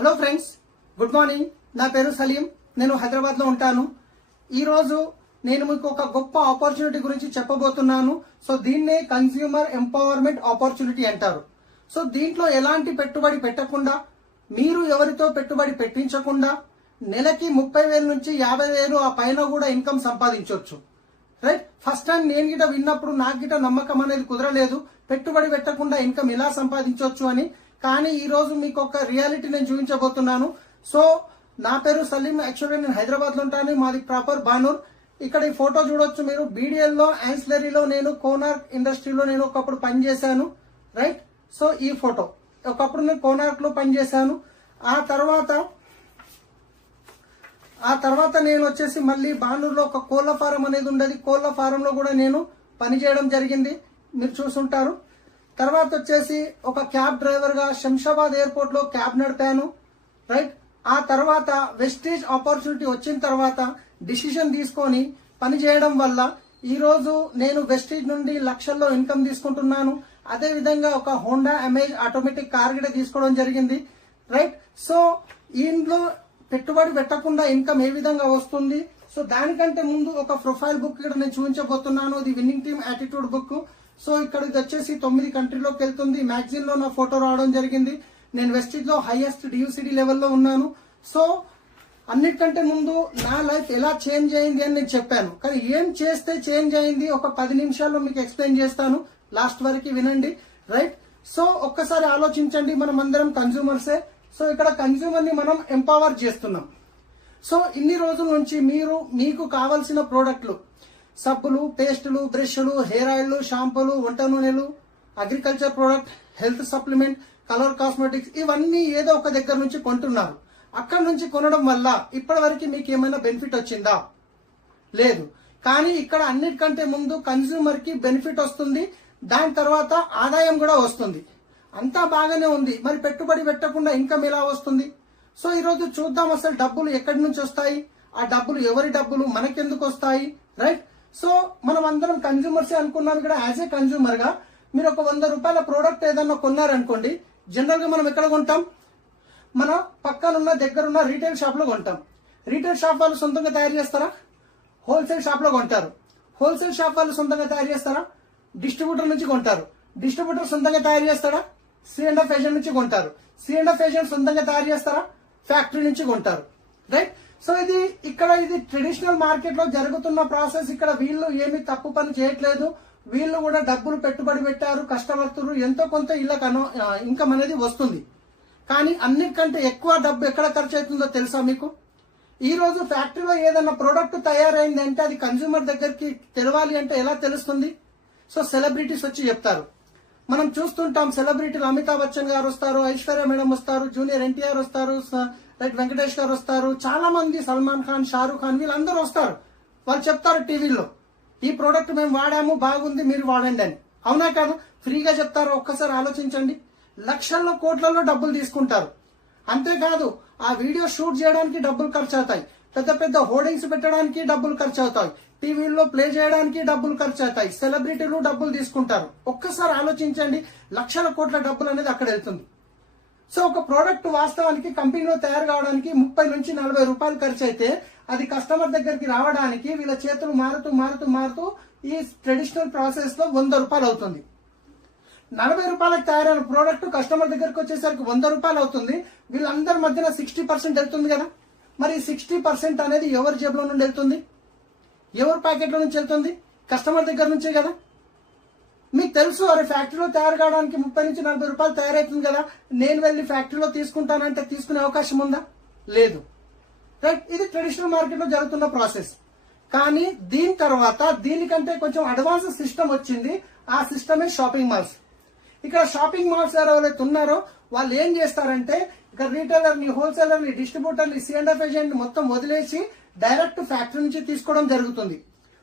Hello friends, good morning. నా పేరు సలీం. నేను హైదరాబాద్ లో ఉంటాను. ఈ రోజు నేను మీకు ఒక గొప్ప ఆపర్చునిటీ గురించి చెప్పబోతున్నాను. సో దీన్నే కన్స్యూమర్ ఎంపవర్మెంట్ ఆపర్చునిటీ అంటారు. సో దీంట్లో ఎలాంటి పెట్టుబడి పెట్టకుండా, మీరు ఎవరితో పెట్టుబడి పెట్టించకుండా నెలకి 30,000 నుంచి 50,000 ఆ పైన కూడా ఇన్కమ్ సంపాదించవచ్చు. రైట్. ఫస్ట్ టైం నేను గిట విన్నప్పుడు నాకు గిట నమ్మకం అనేది కుదరలేదు, పెట్టుబడి పెట్టకుండా ఇన్కమ్ ఎలా సంపాదించవచ్చు అని. కానీ ఈ రోజు మీకు ఒక రియాలిటీ నేను చూపించబోతున్నాను. సో నా పేరు సలీం. యాక్చువల్గా నేను హైదరాబాద్ లో ఉంటాను. మాది ప్రాపర్ బానూర్. ఇక్కడ ఈ ఫోటో చూడొచ్చు మీరు. BDL లో యాన్సిలరీలో నేను కోనార్క్ ఇండస్ట్రీలో నేను ఒకప్పుడు పనిచేశాను. రైట్. సో ఈ ఫోటో ఒకప్పుడు నేను కోనార్క్ లో పనిచేశాను. ఆ తర్వాత నేను వచ్చేసి మళ్ళీ బానూరులో ఒక కోళ్ల ఫారం అనేది ఉండేది. కోళ్ల ఫారంలో కూడా నేను పనిచేయడం జరిగింది, మీరు చూసుంటారు. తర్వాత వచ్చేసి ఒక క్యాబ్ డ్రైవర్ గా శంషాబాద్ ఎయిర్పోర్ట్ లో క్యాబ్ నడిపాను. రైట్. ఆ తర్వాత వెస్టేజ్ ఆపర్చునిటీ వచ్చిన తర్వాత డిసిషన్ తీసుకొని పని చేయడం వల్ల ఈ రోజు నేను వెస్టేజ్ నుండి లక్షల్లో ఇన్కమ్ తీసుకుంటున్నాను. అదే విధంగా ఒక హోండా అమేజ్ ఆటోమేటిక్ కార్ కూడా తీసుకోవడం జరిగింది. రైట్. సో ఇందులో పెట్టుబడి పెట్టకుండా ఇన్కమ్ ఏ విధంగా వస్తుంది, సో దానికంటే ముందు ఒక ప్రొఫైల్ బుక్ ఇక్కడ నేను చూపించబోతున్నాను. ఇది winning team attitude book. So ఇక్కడ ఇది వచ్చేసి 9 కంట్రీలోకి వెళ్తుంది. మ్యాగజైన్ లో నా ఫోటో రావడం జరిగింది. నేను వెస్టేజ్ లో హైయెస్ట్ DUCD లెవెల్లో ఉన్నాను. సో అన్నిటికంటే ముందు నా లైఫ్ ఎలా చేంజ్ అయింది అని నేను చెప్పాను. కానీ ఏం చేస్తే చేంజ్ అయింది ఒక 10 నిమిషాల్లో మీకు ఎక్స్ప్లెయిన్ చేస్తాను. లాస్ట్ వరకు వినండి. రైట్. సో ఒక్కసారి ఆలోచించండి, మనం అందరం కన్స్యూమర్సే. సో ఇక్కడ కన్స్యూమర్ ని మనం ఎంపవర్ చేస్తున్నాం. సో ఇన్ని రోజుల నుంచి మీరు మీకు కావాల్సిన ప్రోడక్ట్లు, సబ్బులు, పేస్టులు, బ్రష్లు, హెయిర్ ఆయిల్, షాంపూలు, వంట నూనెలు, agriculture product, health supplement, colour cosmetics, ఇవన్నీ ఏదో ఒక దగ్గర నుంచి కొంటున్నారు. అక్కడ నుంచి కొనడం వల్ల ఇప్పటి వరకు మీకు ఏమైనా బెనిఫిట్ వచ్చిందా? లేదు. కానీ ఇక్కడ అన్నిటికంటే ముందు కన్స్యూమర్ కి బెనిఫిట్ వస్తుంది, దాని తర్వాత ఆదాయం కూడా వస్తుంది. అంతా బాగానే ఉంది. మరి పెట్టుబడి పెట్టకుండా ఇన్కమ్ ఎలా వస్తుంది? సో ఈరోజు చూద్దాం అసలు డబ్బులు ఎక్కడి నుంచి వస్తాయి, ఆ డబ్బులు ఎవరి డబ్బులు, మనకెందుకు వస్తాయి. రైట్. సో మనం అందరం కన్స్యూమర్సే అనుకున్నాం. ఇక్కడ యాజ్ ఏ కన్స్యూమర్ గా మీరు ఒక 100 రూపాయల ప్రోడక్ట్ ఏదన్నా కొన్నారనుకోండి, జనరల్ గా మనం ఎక్కడ కొంటాం? మన పక్కనున్న దగ్గరున్న రీటైల్ షాప్ లో కొంటాం. రీటైల్ షాప్ వాళ్ళు సొంతంగా తయారు చేస్తారా? హోల్సేల్ షాప్ లో కొంటారు. హోల్సేల్ షాప్ వాళ్ళు సొంతంగా తయారు చేస్తారా? డిస్ట్రిబ్యూటర్ నుంచి కొంటారు. డిస్ట్రిబ్యూటర్ సొంతంగా తయారు చేస్తారా? C&F ఏజెంట్ నుంచి కొంటారు. C&F ఏజెంట్ సొంతంగా తయారు చేస్తారా? ఫ్యాక్టరీ నుంచి కొంటారు. రైట్. సో ఇది ట్రెడిషనల్ మార్కెట్ లో జరుగుతున్న ప్రాసెస్. ఇక్కడ వీళ్ళు ఏమి తప్పు పని చేయట్లేదు. వీళ్ళు కూడా డబ్బులు పెట్టుబడి పెట్టారు, కష్టపడుతున్నారు, ఎంతో కొంత ఇళ్ళకి ఇన్కమ్ అనేది వస్తుంది. కానీ అన్నిటికంటే ఎక్కువ డబ్బు ఎక్కడ ఖర్చు అవుతుందో తెలుసా మీకు? ఈ రోజు ఫ్యాక్టరీలో ఏదైనా ప్రోడక్ట్ తయారైంది అంటే అది కన్స్యూమర్ దగ్గరికి తెలవాలి అంటే ఎలా తెలుస్తుంది? సో సెలబ్రిటీస్ వచ్చి చెప్తారు. మనం చూస్తుంటాం, సెలబ్రిటీలు అమితాబ్ బచ్చన్ గారు వస్తారు, ఐశ్వర్య మేడం వస్తారు, జూనియర్ NTR వస్తారు, రైట్, వెంకటేష్ గారు వస్తారు, చాలా మంది, సల్మాన్ ఖాన్, షారూక్ ఖాన్, వీళ్ళందరూ వస్తారు. వాళ్ళు చెప్తారు టీవీలో, ఈ ప్రోడక్ట్ మేము వాడాము, బాగుంది, మీరు వాడండి అని. అవునా కాదు? ఫ్రీగా చెప్తారు. ఒక్కసారి ఆలోచించండి. లక్షల్లో కోట్లలో డబ్బులు తీసుకుంటారు. అంతేకాదు ఆ వీడియో షూట్ చేయడానికి డబ్బులు ఖర్చు అవుతాయి, పెద్ద పెద్ద హోర్డింగ్స్ పెట్టడానికి డబ్బులు ఖర్చు అవుతాయి, టీవీల్లో ప్లే చేయడానికి డబ్బులు ఖర్చు అవుతాయి, సెలబ్రిటీలు డబ్బులు తీసుకుంటారు. ఒక్కసారి ఆలోచించండి, లక్షల కోట్ల డబ్బులు అనేది అక్కడ వెళ్తుంది. సో ఒక ప్రోడక్ట్ వాస్తవానికి కంపెనీలో తయారు కావడానికి 30 నుంచి 40 రూపాయలు ఖర్చు అయితే అది కస్టమర్ దగ్గరికి రావడానికి వీళ్ళ చేతులు మారుతూ ఈ ట్రెడిషనల్ ప్రాసెస్ లో 100 రూపాయలు అవుతుంది. 40 రూపాయలకు తయారైన ప్రోడక్ట్ కస్టమర్ దగ్గరకు వచ్చేసరికి 100 రూపాయలు అవుతుంది. వీళ్ళందరి మధ్యన 60% వెళ్తుంది కదా. మరి 60% అనేది ఎవరి జేబులో నుండి వెళ్తుంది? ఎవరి ప్యాకెట్లో నుంచి వెళ్తుంది? కస్టమర్ దగ్గర నుంచే కదా. మీకు తెలుసు, అరే ఫ్యాక్టరీలో తయారు కావడానికి 30 నుంచి 40 రూపాయలు తయారవుతుంది కదా, నేను వెళ్ళి ఫ్యాక్టరీలో తీసుకుంటానంటే తీసుకునే అవకాశం ఉందా? లేదు. రైట్. ఇది ట్రెడిషనల్ మార్కెట్ లో జరుగుతున్న ప్రాసెస్. కానీ దీని తర్వాత దీనికంటే కొంచెం అడ్వాన్స్ సిస్టమ్ వచ్చింది. ఆ సిస్టమే షాపింగ్ మాల్స్. ఇక్కడ షాపింగ్ మాల్స్ ఎవరైతే ఉన్నారో వాళ్ళు ఏం చేస్తారంటే ఇక్కడ రీటైలర్ ని, హోల్సేలర్ ని, డిస్ట్రిబ్యూటర్ ని, C&F ఏజెంట్ మొత్తం వదిలేసి డైరెక్ట్ ఫ్యాక్టరీ నుంచి తీసుకోవడం జరుగుతుంది.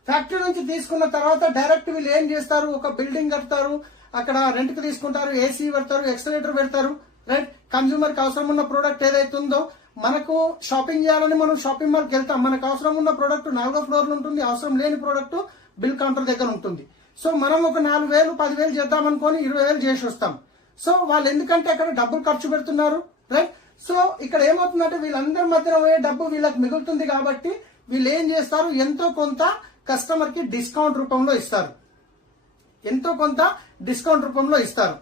ఫ్యాక్టరీ నుంచి తీసుకున్న తర్వాత డైరెక్ట్ వీళ్ళు ఏం చేస్తారు, ఒక బిల్డింగ్ కడతారు, అక్కడ రెంట్ కి తీసుకుంటారు, AC పెడతారు, ఎక్సలేటర్ పెడతారు. రైట్. కన్స్యూమర్ కి అవసరం ఉన్న ప్రోడక్ట్ ఏదైతే ఉందో, మనకు షాపింగ్ చేయాలని మనం షాపింగ్ మాల్కి వెళ్తాం, మనకు అవసరం ఉన్న ప్రోడక్ట్ 4వ ఫ్లోర్ లో ఉంటుంది, అవసరం లేని ప్రోడక్ట్ బిల్ కౌంటర్ దగ్గర ఉంటుంది. సో మనం ఒక 4,000 10,000 చేద్దాం అనుకొని 20,000 చేసి వస్తాం. సో వాళ్ళు ఎందుకంటే అక్కడ డబ్బులు ఖర్చు పెడుతున్నారు. రైట్. సో ఇక్కడ ఏమవుతుందంటే వీళ్ళందరి మధ్యన పోయే డబ్బు వీళ్ళకి మిగులుతుంది కాబట్టి వీళ్ళు ఏం చేస్తారు, ఎంతో కొంత కస్టమర్ కి డిస్కౌంట్ రూపంలో ఇస్తారు, ఎంతో కొంత డిస్కౌంట్ రూపంలో ఇస్తారు.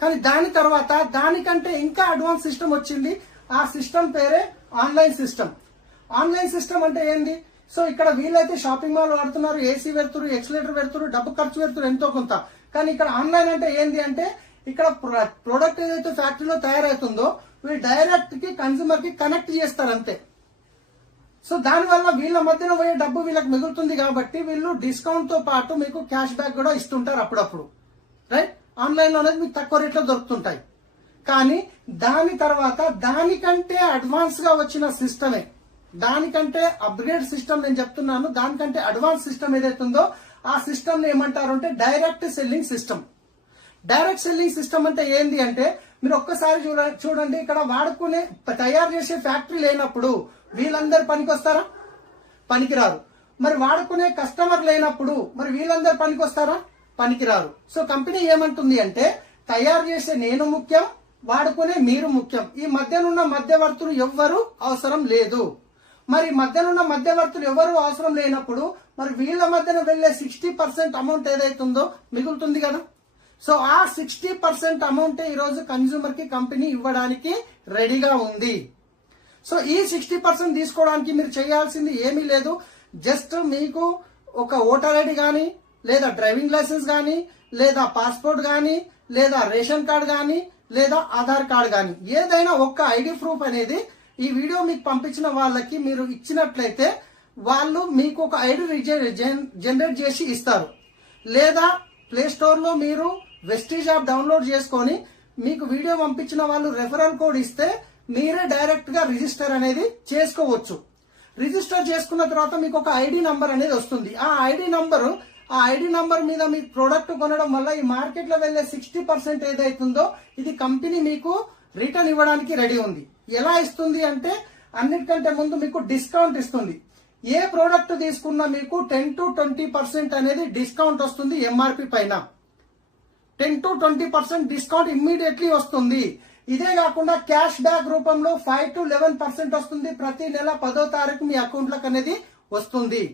కానీ దాని తర్వాత దానికంటే ఇంకా అడ్వాన్స్ సిస్టమ్ వచ్చింది. ఆ సిస్టమ్ పేరే ఆన్లైన్ సిస్టమ్. ఆన్లైన్ సిస్టమ్ అంటే ఏంది? సో ఇక్కడ వీళ్ళైతే షాపింగ్ మాల్ వాడుతున్నారు, ఏసీ పెడుతున్నారు, ఎక్సలేటర్ పెడుతున్నారు, డబ్బు ఖర్చు పెడుతున్నారు ఎంతో కొంత. కానీ ఇక్కడ ఆన్లైన్ అంటే ఏంది అంటే ఇక్కడ ప్రొడక్ట్ ఏదైతే ఫ్యాక్టరీలో తయారవుతుందో వీళ్ళు డైరెక్ట్ కి కన్స్యూమర్ కి కనెక్ట్ చేస్తారు అంతే. సో దానివల్ల వీళ్ళ మధ్యన పోయే డబ్బు వీళ్ళకి మిగులుతుంది కాబట్టి వీళ్ళు డిస్కౌంట్ తో పాటు మీకు క్యాష్ బ్యాక్ కూడా ఇస్తుంటారు అప్పుడప్పుడు, రైట్? ఆన్లైన్ లో అనేది మీకు తక్కువ రేట్లో దొరుకుతుంటాయి. కానీ దాని తర్వాత దానికంటే అడ్వాన్స్ గా వచ్చిన సిస్టమే, దానికంటే అప్గ్రేడ్ సిస్టమ్ నేను చెప్తున్నాను, దానికంటే అడ్వాన్స్ సిస్టమ్ ఏదైతుందో ఆ సిస్టమ్ ని ఏమంటారు అంటే direct selling system. Direct selling system అంటే ఏంది అంటే మీరు ఒక్కసారి చూడండి, ఇక్కడ వాడుకునే తయారు చేసే ఫ్యాక్టరీ లేనప్పుడు వీళ్ళందరూ పనికొస్తారా? పనికిరారు. మరి వాడుకునే కస్టమర్ లేనప్పుడు మరి వీళ్ళందరూ పనికొస్తారా? పనికిరారు. సో కంపెనీ ఏమంటుంది అంటే తయారు చేసే నేను ముఖ్యం, వాడుకునే మీరు ముఖ్యం, ఈ మధ్యనున్న మధ్యవర్తులు ఎవ్వరూ అవసరం లేదు. మరి మధ్యనున్న మధ్యవర్తులు ఎవరు అవసరం లేనప్పుడు మరి వీళ్ళ మధ్యన వెళ్లే 60% అమౌంట్ ఏదైతుందో మిగులుతుంది కదా. సో ఆ 60% అమౌంట్ ఈ రోజు కన్స్యూమర్ కి కంపెనీ ఇవ్వడానికి రెడీగా ఉంది. సో ఈ 60% తీసుకోవడానికి మీరు చేయాల్సింది ఏమీ లేదు. జస్ట్ మీకు ఒక ఓటర్ ఐడి గానీ, లేదా డ్రైవింగ్ లైసెన్స్ గానీ, లేదా పాస్పోర్ట్ గానీ, లేదా రేషన్ కార్డ్ గానీ, లేదా ఆధార్ కార్డ్ గానీ, ఏదైనా ఒక్క ఐడి ప్రూఫ్ అనేది ఈ వీడియో మీకు పంపించిన వాళ్ళకి మీరు ఇచ్చినట్లయితే వాళ్ళు మీకు ఒక ఐడి జనరేట్ చేసి ఇస్తారు. లేదా ప్లే స్టోర్ లో మీరు వెస్టీజ్ యాప్ డౌన్లోడ్ చేసుకొని మీకు వీడియో పంపించిన వాళ్ళు రెఫరల్ కోడ్ ఇస్తే మీరే డైరెక్ట్ గా రిజిస్టర్ అనేది చేసుకోవచ్చు. రిజిస్టర్ చేసుకున్న తర్వాత మీకు ఒక ఐడి నంబర్ అనేది వస్తుంది. ఆ ఐడి నంబర్ మీద మీ ప్రోడక్ట్ కొనడం వల్ల ఈ మార్కెట్ లో వెళ్లే 60% ఏదైతుందో ఇది కంపెనీ మీకు రిటర్న్ ఇవ్వడానికి రెడీ ఉంది. ఎలా ఇస్తుంది అంటే అన్నిటికంటే ముందు మీకు డిస్కౌంట్ ఇస్తుంది. ఏ ప్రోడక్ట్ తీసుకున్నా మీకు 10 to 20% అనేది డిస్కౌంట్ వస్తుంది. ఎంఆర్పి పైన 10 to 20% డిస్కౌంట్ ఇమ్మీడియట్లీ వస్తుంది. ఇదే కాకుండా క్యాష్ బ్యాక్ రూపంలో 5 to 11% వస్తుంది. ప్రతి నెల 10వ తారీఖు మీ అకౌంట్ లకు అనేది వస్తుంది.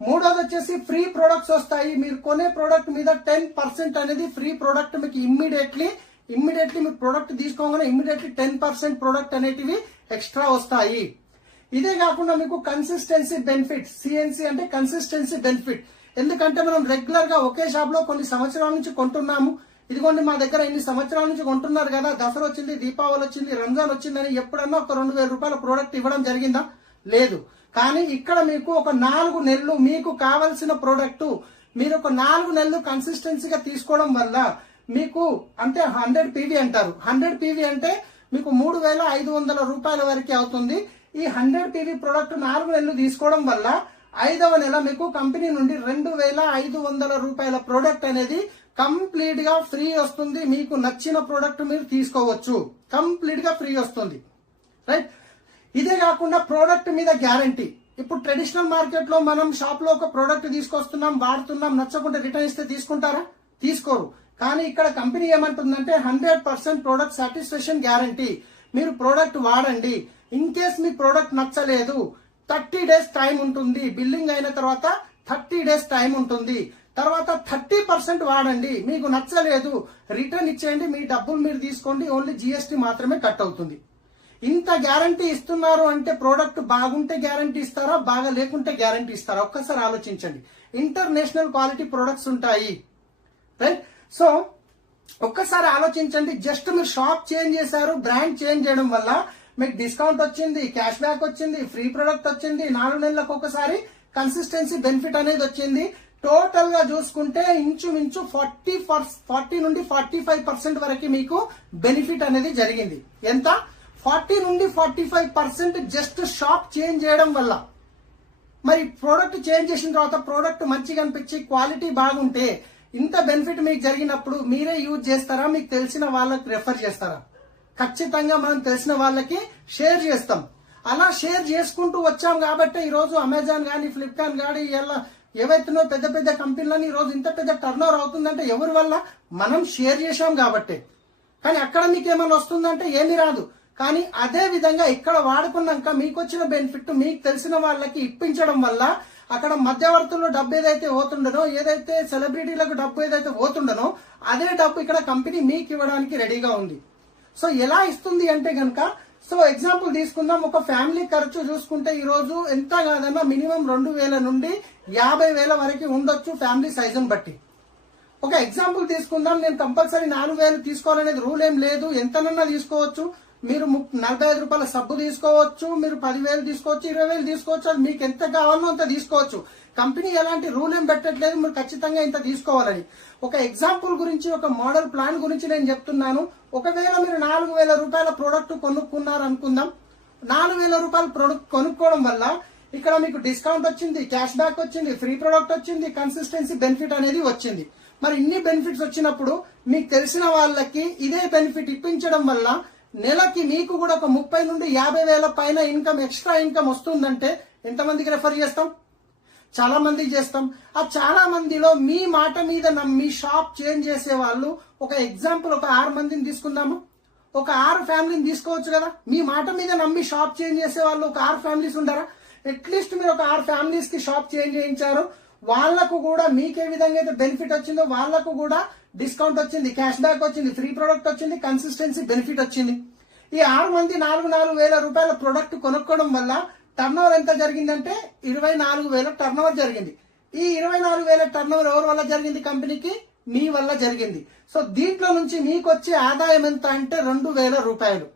మూడోది వచ్చేసి ఫ్రీ ప్రొడక్ట్స్ వస్తాయి. మీరు కొనే ప్రోడక్ట్ మీద 10% అనేది ఫ్రీ ప్రొడక్ట్ మీకు ఇమ్మీడియట్లీ మీరు ప్రొడక్ట్ తీసుకోగానే ఇమ్మీడియట్లీ 10% ప్రొడక్ట్ అనేటివి ఎక్స్ట్రా వస్తాయి. ఇదే కాకుండా మీకు కన్సిస్టెన్సీ బెనిఫిట్, సిఎన్సి అంటే కన్సిస్టెన్సీ బెనిఫిట్. ఎందుకంటే మనం రెగ్యులర్ గా ఒకే షాప్ లో కొన్ని సంవత్సరాల నుంచి కొంటున్నాము. ఇదిగోండి మా దగ్గర ఇన్ని సంవత్సరాల నుంచి కొంటున్నారు కదా, దసరా వచ్చింది, దీపావళి వచ్చింది, రంజాన్ వచ్చిందని ఎప్పుడన్నా ఒక 2000 రూపాయల ప్రోడక్ట్ ఇవ్వడం జరిగిందా? లేదు. కానీ ఇక్కడ మీకు ఒక 4 నెలలు మీకు కావలసిన ప్రోడక్ట్ మీరు ఒక 4 నెలలు కన్సిస్టెన్సీగా తీసుకోవడం వల్ల మీకు అంటే 100 PV అంటారు. 100 PV అంటే మీకు 3500 రూపాయల వరకు అవుతుంది. ఈ 100 PV ప్రోడక్ట్ 4 నెలలు తీసుకోవడం వల్ల 5వ నెల మీకు కంపెనీ నుండి 2500 రూపాయల ప్రోడక్ట్ అనేది కంప్లీట్ గా ఫ్రీ వస్తుంది. మీకు నచ్చిన ప్రోడక్ట్ మీరు తీసుకోవచ్చు, కంప్లీట్ గా ఫ్రీ వస్తుంది, రైట్? ఇదే కాకుండా ప్రోడక్ట్ మీద గ్యారంటీ. ఇప్పుడు ట్రెడిషనల్ మార్కెట్ లో మనం షాప్ లో ఒక ప్రోడక్ట్ తీసుకొస్తున్నాం, వాడుతున్నాం, నచ్చకుంటే రిటర్న్ ఇస్తే తీసుకుంటారా? తీసుకోరు. కానీ ఇక్కడ కంపెనీ ఏమంటుందంటే 100% ప్రోడక్ట్ సాటిస్ఫాక్షన్ గ్యారంటీ. మీరు ప్రోడక్ట్ వాడండి, ఇన్ కేస్ మీ ప్రోడక్ట్ నచ్చలేదు 30 days టైం ఉంటుంది. బిల్లింగ్ అయిన తర్వాత 30 days టైం ఉంటుంది. తర్వాత 30% వాడండి, మీకు నచ్చలేదు రిటర్న్ ఇచ్చేయండి, మీ డబ్బులు మీరు తీసుకోండి, ఓన్లీ GST మాత్రమే కట్ అవుతుంది. ఇంత గ్యారంటీ ఇస్తున్నారు అంటే ప్రోడక్ట్ బాగుంటే గ్యారంటీ ఇస్తారా, బాగా లేకుంటే గ్యారంటీ ఇస్తారా? ఒక్కసారి ఆలోచించండి. ఇంటర్నేషనల్ క్వాలిటీ ప్రొడక్ట్స్ ఉంటాయి, రైట్? సో ఒక్కసారి ఆలోచించండి. జస్ట్ మీరు షాప్ చేంజ్ చేశారు, బ్రాండ్ చేంజ్ చేయడం వల్ల మీకు డిస్కౌంట్ వచ్చింది, క్యాష్ బ్యాక్ వచ్చింది, ఫ్రీ ప్రొడక్ట్ వచ్చింది, 4 నెలలకు ఒకసారి కన్సిస్టెన్సీ బెనిఫిట్ అనేది వచ్చింది. టోటల్ గా చూసుకుంటే ఇంచుమించు 40 నుండి 45% వరకు మీకు బెనిఫిట్ అనేది జరిగింది. ఎంత? 40 నుండి 45% జస్ట్ షాప్ చేంజ్ చేయడం వల్ల. మరి ప్రోడక్ట్ చేంజ్ చేసిన తర్వాత ప్రోడక్ట్ మంచిగా అనిపించి క్వాలిటీ బాగుంటే ఇంత బెనిఫిట్ మీకు జరిగినప్పుడు మీరే యూజ్ చేస్తారా, మీకు తెలిసిన వాళ్ళకి రెఫర్ చేస్తారా? ఖచ్చితంగా మనం తెలిసిన వాళ్ళకి షేర్ చేస్తాం. అలా షేర్ చేసుకుంటూ వచ్చాం కాబట్టి ఈ రోజు అమెజాన్ గానీ, ఫ్లిప్కార్ట్ గానీ, ఇలా ఏవైతున్నాయో పెద్ద పెద్ద కంపెనీలని ఈ రోజు ఇంత పెద్ద టర్న్ ఓవర్ అవుతుందంటే ఎవరి వల్ల? మనం షేర్ చేశాం కాబట్టి. కానీ అక్కడ మీకు ఏమైనా వస్తుందంటే ఏమీ రాదు. కానీ అదే విధంగా ఇక్కడ వాడుకున్నాక మీకు వచ్చిన బెనిఫిట్ మీకు తెలిసిన వాళ్ళకి ఇప్పించడం వల్ల అక్కడ మధ్యవర్తుల్లో డబ్బు ఏదైతే పోతుండనో, ఏదైతే సెలబ్రిటీలకు డబ్బు ఏదైతే పోతుండనో అదే డబ్బు ఇక్కడ కంపెనీ మీకు ఇవ్వడానికి రెడీగా ఉంది. సో ఎలా ఇస్తుంది అంటే గనక, సో ఎగ్జాంపుల్ తీసుకుందాం. ఒక ఫ్యామిలీ ఖర్చు చూసుకుంటే ఈ రోజు ఎంత కాదన్నా మినిమం 2,000 నుండి 50,000 వరకు ఉండొచ్చు ఫ్యామిలీ సైజుని బట్టి. ఒక ఎగ్జాంపుల్ తీసుకుందాం. నేను కంపల్సరీ 4,000 తీసుకోవాలనేది రూల్ ఏం లేదు, ఎంతనన్నా తీసుకోవచ్చు. మీరు 45 రూపాయల సబ్బు తీసుకోవచ్చు, మీరు 10,000 తీసుకోవచ్చు, 20,000 తీసుకోవచ్చు. అది మీకు ఎంత కావాలో అంత తీసుకోవచ్చు. కంపెనీ ఎలాంటి రూల్ ఏం పెట్టట్లేదు మీరు ఖచ్చితంగా ఇంత తీసుకోవాలని. ఒక ఎగ్జాంపుల్ గురించి, ఒక మోడల్ ప్లాన్ గురించి నేను చెప్తున్నాను. ఒకవేళ మీరు 4,000 రూపాయల ప్రోడక్ట్ కొనుక్కున్నారు అనుకుందాం. 4,000 రూపాయల ప్రోడక్ట్ కొనుక్కోవడం వల్ల ఇక్కడ మీకు డిస్కౌంట్ వచ్చింది, క్యాష్ బ్యాక్ వచ్చింది, ఫ్రీ ప్రోడక్ట్ వచ్చింది, కన్సిస్టెన్సీ బెనిఫిట్ అనేది వచ్చింది. మరి ఇన్ని బెనిఫిట్స్ వచ్చినప్పుడు మీకు తెలిసిన వాళ్ళకి ఇదే బెనిఫిట్ ఇప్పించడం వల్ల నెలకి మీకు కూడా ఒక 30 నుండి 50,000 పైన ఇన్కమ్, ఎక్స్ట్రా ఇన్కమ్ వస్తుందంటే ఎంతమందికి రెఫర్ చేస్తాం? చాలా మందికి చేస్తాం. ఆ చాలా మందిలో మీ మాట మీద నమ్మి షాప్ చేంజ్ చేసే వాళ్ళు, ఒక ఎగ్జాంపుల్ ఒక 6 మందిని తీసుకుందాము. ఒక 6 ఫ్యామిలీని తీసుకోవచ్చు కదా. మీ మాట మీద నమ్మి షాప్ చేంజ్ చేసే వాళ్ళు ఒక 6 ఫ్యామిలీస్ ఉంటారా? అట్లీస్ట్ మీరు ఒక 6 ఫ్యామిలీస్ కి షాప్ చేంజ్ చేయించారు. వాళ్లకు కూడా మీకే విధంగా అయితే బెనిఫిట్ వచ్చిందో వాళ్లకు కూడా డిస్కౌంట్ వచ్చింది, క్యాష్ బ్యాక్ వచ్చింది, ఫ్రీ ప్రొడక్ట్ వచ్చింది, కన్సిస్టెన్సీ బెనిఫిట్ వచ్చింది. ఈ 6 మంది 4,000 రూపాయల ప్రొడక్ట్ కొనుక్కోవడం వల్ల టర్నోవర్ ఎంత జరిగిందంటే 24,000 టర్నోవర్ జరిగింది. ఈ 24,000 టర్నోవర్ ఎవరి వల్ల జరిగింది? కంపెనీకి మీ వల్ల జరిగింది. సో దీంట్లో నుంచి మీకు వచ్చే ఆదాయం ఎంత అంటే 2,000 రూపాయలు.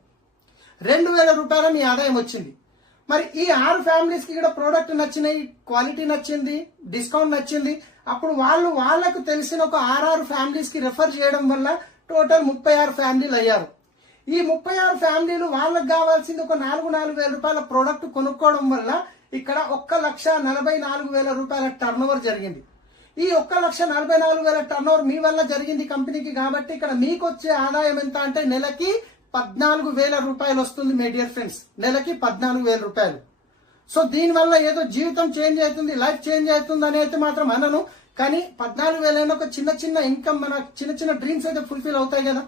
2,000 రూపాయల మీ ఆదాయం వచ్చింది. మరి ఈ 6 ఫ్యామిలీస్ కి కూడా ప్రోడక్ట్ నచ్చినాయి, క్వాలిటీ నచ్చింది, డిస్కౌంట్ నచ్చింది. అప్పుడు వాళ్ళకు తెలిసిన ఒక 6 ఫ్యామిలీస్ కి రెఫర్ చేయడం వల్ల టోటల్ 36 ఫ్యామిలీలు అయ్యారు. ఈ 36 ఫ్యామిలీలు వాళ్ళకి కావాల్సింది ఒక 4,000 రూపాయల ప్రోడక్ట్ కొనుక్కోవడం వల్ల ఇక్కడ 1,44,000 రూపాయల టర్నోవర్ జరిగింది. ఈ 1,44,000 టర్నోవర్ మీ వల్ల జరిగింది కంపెనీకి. కాబట్టి ఇక్కడ మీకు వచ్చే ఆదాయం ఎంత అంటే నెలకి 14,000 రూపాయలు వస్తుంది మై డియర్ ఫ్రెండ్స్. నెలకి 14,000 రూపాయలు. సో దీనివల్ల ఏదో జీవితం చేంజ్ అవుతుంది, లైఫ్ చేంజ్ అవుతుంది అని అయితే మాత్రం అనను. కానీ 14,000 ఒక చిన్న ఇన్కమ్, మన చిన్న డ్రీమ్స్ అయితే ఫుల్ఫిల్ అవుతాయి కదా,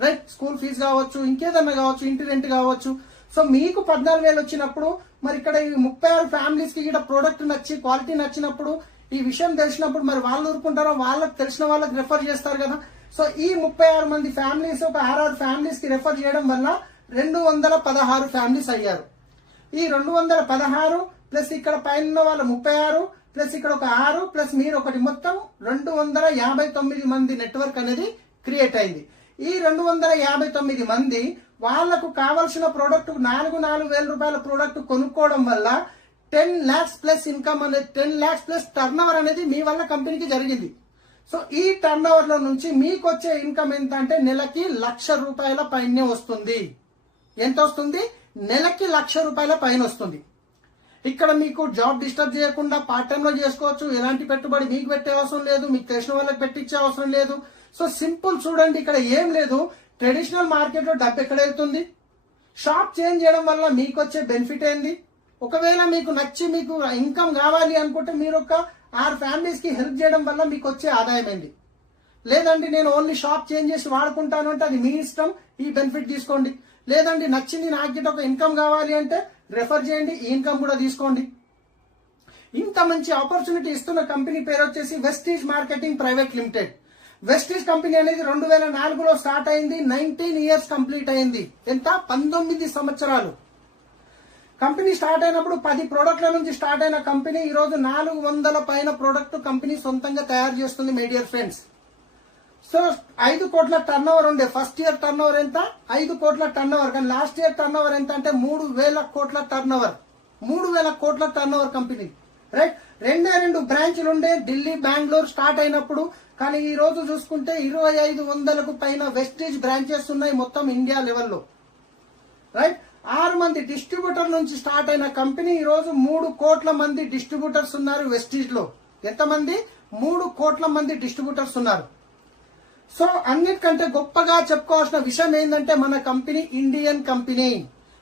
రైట్? స్కూల్ ఫీజు కావచ్చు, ఇంకేదన్నా కావచ్చు, ఇంటి రెంట్ కావచ్చు. సో మీకు 14,000 వచ్చినప్పుడు మరి ఇక్కడ ఈ 36 ఫ్యామిలీస్ కి ఇక్కడ ప్రోడక్ట్ నచ్చి క్వాలిటీ నచ్చినప్పుడు, ఈ విషయం తెలిసినప్పుడు మరి వాళ్ళు ఊరుకుంటారో, వాళ్ళకి తెలిసిన వాళ్ళకి రెఫర్ చేస్తారు కదా. సో ఈ 36 మంది ఫ్యామిలీస్ ఒక 6 ఫ్యామిలీస్ కి రెఫర్ చేయడం వల్ల 216 ఫ్యామిలీస్ అయ్యారు. ఈ 216 ప్లస్ ఇక్కడ పైన వాళ్ళ 36 ప్లస్ ఇక్కడ ఒక 6 ప్లస్ మీరు ఒకటి, మొత్తం 259 మంది నెట్వర్క్ అనేది క్రియేట్ అయింది. ఈ 259 మంది వాళ్లకు కావాల్సిన ప్రోడక్ట్ 4,000 రూపాయల ప్రోడక్ట్ కొనుక్కోవడం వల్ల 10 lakhs ప్లస్ ఇన్కమ్ అనేది, 10 lakhs ప్లస్ టర్న్ ఓవర్ అనేది మీ వల్ల కంపెనీకి జరిగింది. సో ఈ టర్న్ ఓవర్ లో నుంచి మీకు వచ్చే ఇన్కమ్ ఎంత అంటే నెలకి 1,00,000 రూపాయల పైనే వస్తుంది. ఎంత వస్తుంది? నెలకి 1,00,000 రూపాయల పైన వస్తుంది. ఇక్కడ మీకు జాబ్ డిస్టర్బ్ చేయకుండా పార్ట్ టైం లో చేసుకోవచ్చు. ఎలాంటి పెట్టుబడి మీకు పెట్టే అవసరం లేదు, మీకు తెలిసిన వాళ్ళకి పెట్టించే అవసరం లేదు. సో సింపుల్ చూడండి, ఇక్కడ ఏం లేదు. ట్రెడిషనల్ మార్కెట్ లో డబ్బు ఎక్కడ వెళ్తుంది? షాప్ చేంజ్ చేయడం వల్ల మీకు వచ్చే బెనిఫిట్ ఏంది? ఒకవేళ మీకు నచ్చి మీకు ఇన్కమ్ కావాలి అనుకుంటే మీరు ఒక 6 ఫ్యామిలీస్ కి హెల్ప్ చేయడం వల్ల మీకు వచ్చే ఆదాయం ఏంది? లేదండి నేను ఓన్లీ షాప్ చేంజ్ చేసి వాడుకుంటాను అంటే అది మీ ఇష్టం, ఈ బెనిఫిట్ తీసుకోండి. లేదండి నచ్చింది నాకు ఒక ఇన్కమ్ కావాలి అంటే రెఫర్ చేయండి, ఈ ఇన్కమ్ కూడా తీసుకోండి. ఇంత మంచి ఆపర్చునిటీ ఇస్తున్న కంపెనీ పేరు వచ్చేసి Vestige marketing private limited. Vestige company అనేది 2004లో స్టార్ట్ అయింది. 19 years కంప్లీట్ అయింది. ఎంత? 19 సంవత్సరాలు. కంపెనీ స్టార్ట్ అయినప్పుడు 10 ప్రోడక్ట్ల నుంచి స్టార్ట్ అయిన కంపెనీ ఈ రోజు 400 పైన ప్రోడక్ట్ కంపెనీ సొంతంగా తయారు చేస్తుంది మై డియర్ ఫ్రెండ్స్. సో 5 కోట్ల టర్న్ ఓవర్ ఉండే. ఫస్ట్ ఇయర్ టర్న్ ఓవర్ ఎంత? 5 కోట్ల టర్న్ ఓవర్. కానీ లాస్ట్ ఇయర్ టర్న్ ఓవర్ ఎంత అంటే 3,000 కోట్ల టర్న్ ఓవర్. 3,000 కోట్ల టర్న్ ఓవర్ కంపెనీ, రైట్? 2 బ్రాంచ్లు ఉండే, ఢిల్లీ, బెంగళూరు స్టార్ట్ అయినప్పుడు. కానీ ఈ రోజు చూసుకుంటే 2,500కు పైన వెస్టీజ్ బ్రాంచెస్ ఉన్నాయి మొత్తం ఇండియా లెవెల్లో, రైట్? 6 మంది డిస్ట్రిబ్యూటర్ నుంచి స్టార్ట్ అయిన కంపెనీ ఈ రోజు 3 కోట్ల మంది డిస్ట్రిబ్యూటర్స్ ఉన్నారు వెస్టీజ్ లో. ఎంతమంది? 3 కోట్ల మంది డిస్ట్రిబ్యూటర్స్ ఉన్నారు. సో అన్నిటికంటే గొప్పగా చెప్పుకోవాల్సిన విషయం ఏంటంటే మన కంపెనీ ఇండియన్ కంపెనీ.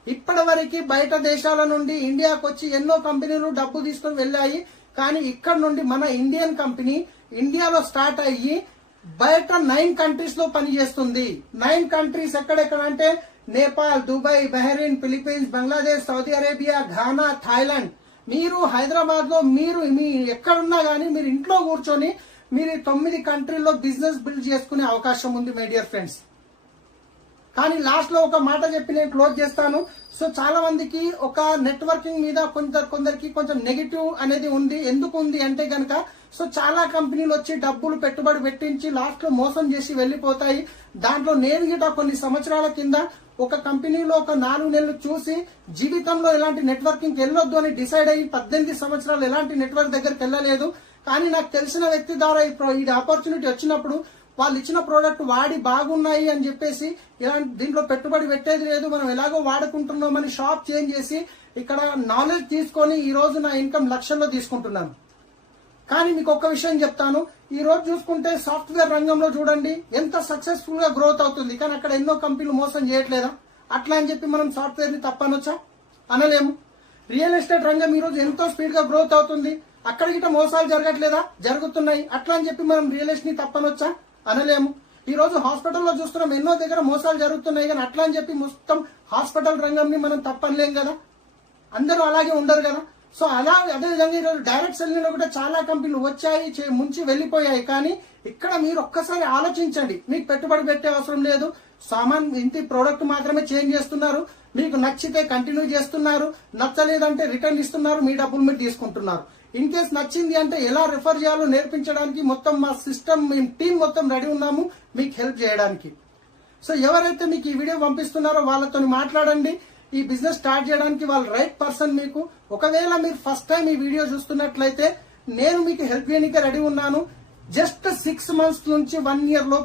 ఇప్పటి వరకు బయట దేశాల నుండి ఇండియాకు వచ్చి ఎన్నో కంపెనీలు డబ్బు తీసుకొని వెళ్ళాయి. కానీ ఇక్కడ నుండి మన ఇండియన్ కంపెనీ ఇండియాలో స్టార్ట్ అయ్యి బయట 9 కంట్రీస్ లో పనిచేస్తుంది. 9 కంట్రీస్ ఎక్కడెక్కడ అంటే Nepal, Dubai, Bahrain, Philippines, Bangladesh, Saudi Arabia, Ghana, Thailand. మీరు హైదరాబాద్ లో మీరు మీ ఎక్కడున్నా గానీ మీరు ఇంట్లో కూర్చొని మీరు 9 కంట్రీల్లో బిజినెస్ బిల్డ్ చేసుకునే అవకాశం ఉంది మై డియర్ ఫ్రెండ్స్. కానీ లాస్ట్ లో ఒక మాట చెప్పి నేను క్లోజ్ చేస్తాను. సో చాలా మందికి ఒక నెట్వర్కింగ్ మీద కొందరికి కొంచెం నెగిటివ్ అనేది ఉంది. ఎందుకు ఉంది అంటే గనక సో చాలా కంపెనీలు వచ్చి డబ్బులు పెట్టుబడి పెట్టించి లాస్ట్ లో మోసం చేసి వెళ్లిపోతాయి. దాంట్లో నేను గిట కొన్ని సంవత్సరాల కింద ఒక కంపెనీలో ఒక 4 నెలలు చూసి జీవితంలో ఎలాంటి నెట్వర్కింగ్ వెళ్ళొద్దు అని డిసైడ్ అయ్యి 18 సంవత్సరాలు ఎలాంటి నెట్వర్క్ దగ్గరికి వెళ్ళలేదు. కానీ నాకు తెలిసిన వ్యక్తి ద్వారా ఈ ఆపర్చునిటీ వచ్చినప్పుడు వాళ్ళు ఇచ్చిన ప్రోడక్ట్ వాడి బాగున్నాయి అని చెప్పేసి ఇలాంటి దీంట్లో పెట్టుబడి పెట్టేది లేదు, మనం ఎలాగో వాడుకుంటున్నామని షాప్ చేంజ్ చేసి ఇక్కడ నాలెడ్జ్ తీసుకొని ఈ రోజు నా ఇన్కమ్ లక్షల్లో తీసుకుంటున్నాను. కానీ మీకు ఒక్క విషయం చెప్తాను, ఈ రోజు చూసుకుంటే సాఫ్ట్వేర్ రంగంలో చూడండి ఎంత సక్సెస్ఫుల్ గా గ్రోత్ అవుతుంది. కానీ అక్కడ ఎన్నో కంపెనీలు మోసం చేయట్లేదా? అట్లా అని చెప్పి మనం సాఫ్ట్వేర్ ని తప్పనొచ్చా? అనలేము. రియల్ ఎస్టేట్ రంగం ఈ రోజు ఎంతో స్పీడ్ గా గ్రోత్ అవుతుంది, అక్కడ గిట్ట మోసాలు జరగట్లేదా? జరుగుతున్నాయి. అట్లా అని చెప్పి మనం రియల్ ఎస్టేట్ ని తప్పనొచ్చా? అనలేము. ఈ రోజు హాస్పిటల్లో చూస్తున్నాం ఎన్నో దగ్గర మోసాలు జరుగుతున్నాయి, కానీ అట్లా అని చెప్పి మొత్తం హాస్పిటల్ రంగంని మనం తప్పనలేం కదా. అందరూ అలాగే ఉండరు కదా. సో అదే విధంగా ఈరోజు డైరెక్ట్ సెల్లింగ్ లో కూడా చాలా కంపెనీలు వచ్చాయి, ముంచి వెళ్లిపోయాయి. కానీ ఇక్కడ మీరు ఒక్కసారి ఆలోచించండి, మీకు పెట్టుబడి పెట్టే అవసరం లేదు, సామాన్ ఇంటి ప్రోడక్ట్ మాత్రమే చేంజ్ చేస్తున్నారు, మీకు నచ్చితే కంటిన్యూ చేస్తున్నారు, నచ్చలేదంటే రిటర్న్ ఇస్తున్నారు, మీ డబ్బులు మీరు తీసుకుంటున్నారు. ఇన్ కేస్ నచ్చింది అంటే ఎలా రిఫర్ చేయాలో నేర్పించడానికి మొత్తం మా సిస్టమ్ టీం మొత్తం రెడీ ఉన్నాము మీకు హెల్ప్ చేయడానికి. సో ఎవరైతే మీకు ఈ వీడియో పంపిస్తున్నారో వాళ్ళతో మాట్లాడండి. ఈ బిజినెస్ స్టార్ట్ చేయడానికి వాళ్ళు రైట్ పర్సన్ మీకు. ఒకవేళ మీరు ఫస్ట్ టైం ఈ వీడియో చూస్తున్నట్లయితే నేను మీకు హెల్ప్ చేయడానికి రెడీ ఉన్నాను. జస్ట్ 6 months నుంచి 1 year లో